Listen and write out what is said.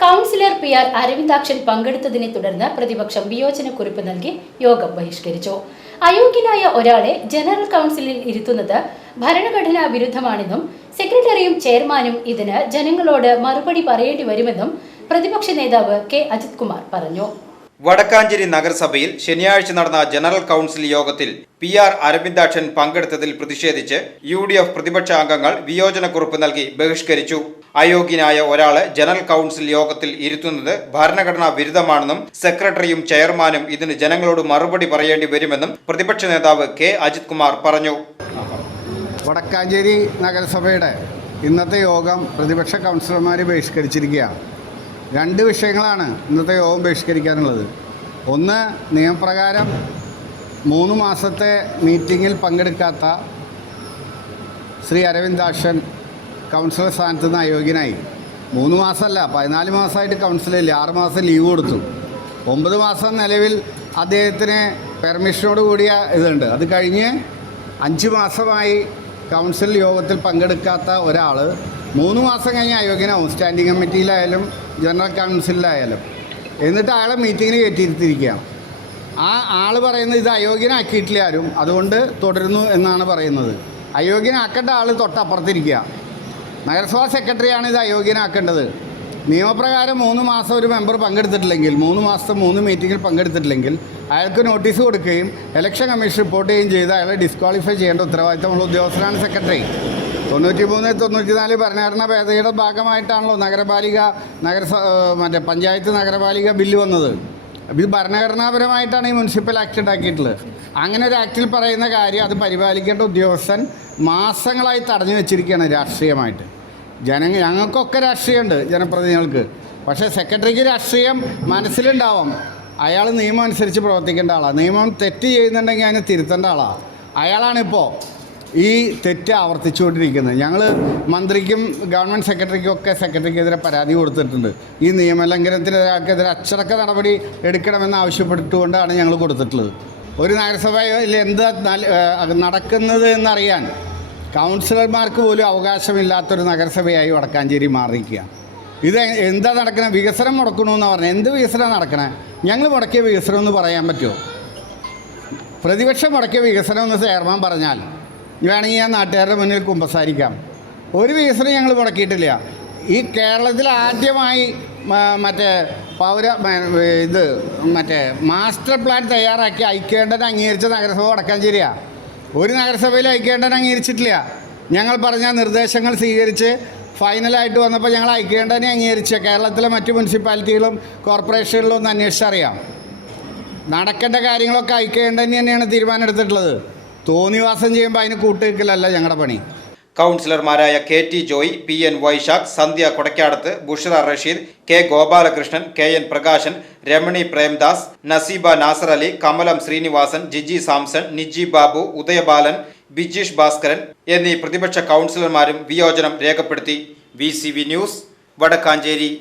Councillor P R Aravindakshan പങ്കെടുത്തതിനെ തുടർന്ന് പ്രതിപക്ഷം വിയോജനക്കുറിപ്പ് നൽകി യോഗം ബഹിഷ്കരിച്ചു. അയോഗ്യനായ ഒരാളെ ജനറൽ കൗൺസിലിൽ ഇരുത്തുന്നത് ഭരണഘടനാ വിരുദ്ധമാണെന്നും സെക്രട്ടറിയും ചെയർമാനും ഇതിന് ജനങ്ങളോട് മറുപടി പറയേണ്ടി വരുമെന്നും പ്രതിപക്ഷ നേതാവ് കെ. അജിത് കുമാർ പറഞ്ഞു. വടക്കാഞ്ചേരി നഗരസഭയിൽ ശനിയാഴ്ച നടന്ന ജനറൽ കൗൺസിൽ യോഗത്തിൽ പി ആർ അരവിന്ദാക്ഷൻ പങ്കെടുത്തതിൽ പ്രതിഷേധിച്ച് യു ഡി എഫ് പ്രതിപക്ഷ അംഗങ്ങൾ വിയോജനക്കുറിപ്പ് നൽകി ബഹിഷ്കരിച്ചു. അയോഗ്യനായ ഒരാളെ ജനറൽ കൗൺസിൽ യോഗത്തിൽ ഇരുത്തുന്നത് ഭരണഘടനാ വിരുദ്ധമാണെന്നും സെക്രട്ടറിയും ചെയർമാനും ഇതിന് ജനങ്ങളോട് മറുപടി പറയേണ്ടി വരുമെന്നും പ്രതിപക്ഷ നേതാവ് കെ അജിത് കുമാർ പറഞ്ഞു. വടക്കാഞ്ചേരി നഗരസഭയുടെ ഇന്നത്തെ യോഗം പ്രതിപക്ഷ കൗൺസിലർമാർ ബഹിഷ്കരിച്ചിരിക്കുകയാണ്. രണ്ട് വിഷയങ്ങളാണ് ഇന്നത്തെ യോഗം ബഹിഷ്കരിക്കാനുള്ളത്. ഒന്ന് നിയമപ്രകാരം മൂന്ന് മാസത്തെ മീറ്റിങ്ങിൽ പങ്കെടുക്കാത്ത ശ്രീ അരവിന്ദാക്ഷൻ കൗൺസിലർ സ്ഥാനത്ത് നിന്ന് അയോഗ്യനായി. മൂന്ന് മാസമല്ല പതിനാല് മാസമായിട്ട് കൗൺസിലില്ല ആറ് മാസം ലീവ് കൊടുത്തു. ഒമ്പത് മാസം നിലവിൽ അദ്ദേഹത്തിന് പെർമിഷനോട് കൂടിയ ഇതുണ്ട്. അത് കഴിഞ്ഞ് അഞ്ച് മാസമായി കൗൺസിൽ യോഗത്തിൽ പങ്കെടുക്കാത്ത ഒരാൾ മൂന്ന് മാസം കഴിഞ്ഞ് അയോഗ്യനാവും സ്റ്റാൻഡിംഗ് കമ്മിറ്റിയിലായാലും ജനറൽ കൗൺസിലായാലും എന്നിട്ട് അയാളെ മീറ്റിങ്ങിന് കയറ്റിയിരുത്തിയിരിക്കുകയാണ്. ആ ആൾ പറയുന്നത് ഇത് അയോഗ്യനാക്കിയിട്ടില്ല ആരും. അതുകൊണ്ട് തുടരുന്നു എന്നാണ് പറയുന്നത്. അയോഗ്യനാക്കേണ്ട ആൾ തൊട്ടപ്പുറത്തിരിക്കുക. നഗരസഭാ സെക്രട്ടറിയാണ് ഇത് അയോഗ്യനാക്കേണ്ടത്. നിയമപ്രകാരം മൂന്ന് മാസം ഒരു മെമ്പർ പങ്കെടുത്തിട്ടില്ലെങ്കിൽ മൂന്ന് മാസത്തെ മൂന്ന് മീറ്റിങ്ങിൽ പങ്കെടുത്തിട്ടില്ലെങ്കിൽ അയാൾക്ക് നോട്ടീസ് കൊടുക്കുകയും ഇലക്ഷൻ കമ്മീഷൻ റിപ്പോർട്ട് ചെയ്യുകയും ചെയ്ത് അയാളെ ഡിസ്ക്വാളിഫൈ ചെയ്യേണ്ട ഉത്തരവാദിത്തമുള്ള ഉദ്യോഗസ്ഥനാണ് സെക്രട്ടറി തൊണ്ണൂറ്റി മൂന്ന് തൊണ്ണൂറ്റി നാല് ഭരണഘടനാ ഭേദഗതിയുടെ ഭാഗമായിട്ടാണല്ലോ നഗരപാലിക നഗരസ മറ്റേ പഞ്ചായത്ത് നഗരപാലിക ബില്ല് വന്നത്. ഇത് ഭരണഘടനാപരമായിട്ടാണ് ഈ മുനിസിപ്പൽ ആക്ട് ഉണ്ടാക്കിയിട്ടുള്ളത്. അങ്ങനെ ഒരു ആക്ടിൽ പറയുന്ന കാര്യം അത് പരിപാലിക്കേണ്ട ഉദ്യോഗസ്ഥൻ മാസങ്ങളായി തടഞ്ഞു വെച്ചിരിക്കുകയാണ് രാഷ്ട്രീയമായിട്ട്. ജന ഞങ്ങൾക്കൊക്കെ രാഷ്ട്രീയമുണ്ട് ജനപ്രതിനിധികൾക്ക്. പക്ഷേ സെക്രട്ടറിക്ക് രാഷ്ട്രീയം മനസ്സിലുണ്ടാവും. അയാൾ നിയമം അനുസരിച്ച് പ്രവർത്തിക്കേണ്ട ആളാണ് നിയമം തെറ്റ് ചെയ്യുന്നുണ്ടെങ്കിൽ അതിനെ തിരുത്തേണ്ട ആളാണ് അയാളാണിപ്പോൾ ഈ തെറ്റ് ആവർത്തിച്ചുകൊണ്ടിരിക്കുന്നത്. ഞങ്ങൾ മന്ത്രിക്കും ഗവൺമെന്റ് സെക്രട്ടറിക്കും ഒക്കെ സെക്രട്ടറിക്കെതിരെ പരാതി കൊടുത്തിട്ടുണ്ട്. ഈ നിയമലംഘനത്തിനെതിരെ അച്ചടക്ക നടപടി എടുക്കണമെന്ന് ആവശ്യപ്പെട്ടുകൊണ്ടാണ് ഞങ്ങൾ കൊടുത്തിട്ടുള്ളത്. ഒരു നഗരസഭയിൽ എന്താ നടക്കുന്നത് എന്നറിയാൻ കൗൺസിലർമാർക്ക് പോലും അവകാശമില്ലാത്തൊരു നഗരസഭയായി വടക്കാഞ്ചേരി മാറിയിരിക്കുക. ഇത് എന്താ നടക്കണേ? വികസനം മുടക്കണമെന്ന് പറഞ്ഞാൽ എന്ത് വികസനം നടക്കണേ? ഞങ്ങൾ മുടക്കിയ വികസനം എന്ന് പറയാൻ പറ്റുമോ? പ്രതിപക്ഷം മുടക്കിയ വികസനം എന്ന് ചെയർമാൻ പറഞ്ഞാൽ വേണമെങ്കിൽ ഞാൻ നാട്ടുകാരുടെ മുന്നിൽ കുമ്പസാരിക്കാം. ഒരു വികസനം ഞങ്ങൾ മുടക്കിയിട്ടില്ല. ഈ കേരളത്തിൽ ആദ്യമായി മറ്റേ പൗര ഇത് മറ്റേ മാസ്റ്റർ പ്ലാൻ തയ്യാറാക്കി ഐക്യേണ്ടൻ അംഗീകരിച്ച നഗരസഭ വടക്കാഞ്ചേരിയാണ് ഒരു നഗരസഭയിൽ ഐക്യേണ്ടൻ അംഗീകരിച്ചിട്ടില്ല. ഞങ്ങൾ പറഞ്ഞ നിർദ്ദേശങ്ങൾ സ്വീകരിച്ച് ഫൈനലായിട്ട് വന്നപ്പോൾ ഞങ്ങൾ ഐക്യേണ്ടനെ അംഗീകരിച്ച കേരളത്തിലെ മറ്റ് മുനിസിപ്പാലിറ്റികളും കോർപ്പറേഷനുകളും ഒന്ന് അന്വേഷിച്ചറിയാം. നടക്കേണ്ട കാര്യങ്ങളൊക്കെ അയക്കേണ്ടത് തന്നെയാണ് തീരുമാനം എടുത്തിട്ടുള്ളത് തോന്നിവാസം ചെയ്യുമ്പോൾ അതിന് കൂട്ടുവെക്കലല്ല ഞങ്ങളുടെ പണി. കൗൺസിലർമാരായ K T Joy P N Vaishakh Sandhya Kodakkadath Bushara Rasheed K Gopalakrishnan K N Prakashan Ramani Premdas Naseeba Nasar Ali Kamalam Srinivasan Jiji Samson Niji Babu Udayabalan Bijeesh Bhaskaran എന്നീ പ്രതിപക്ഷ കൗൺസിലർമാരും വിയോജനം രേഖപ്പെടുത്തി. V news Vadakkanchery.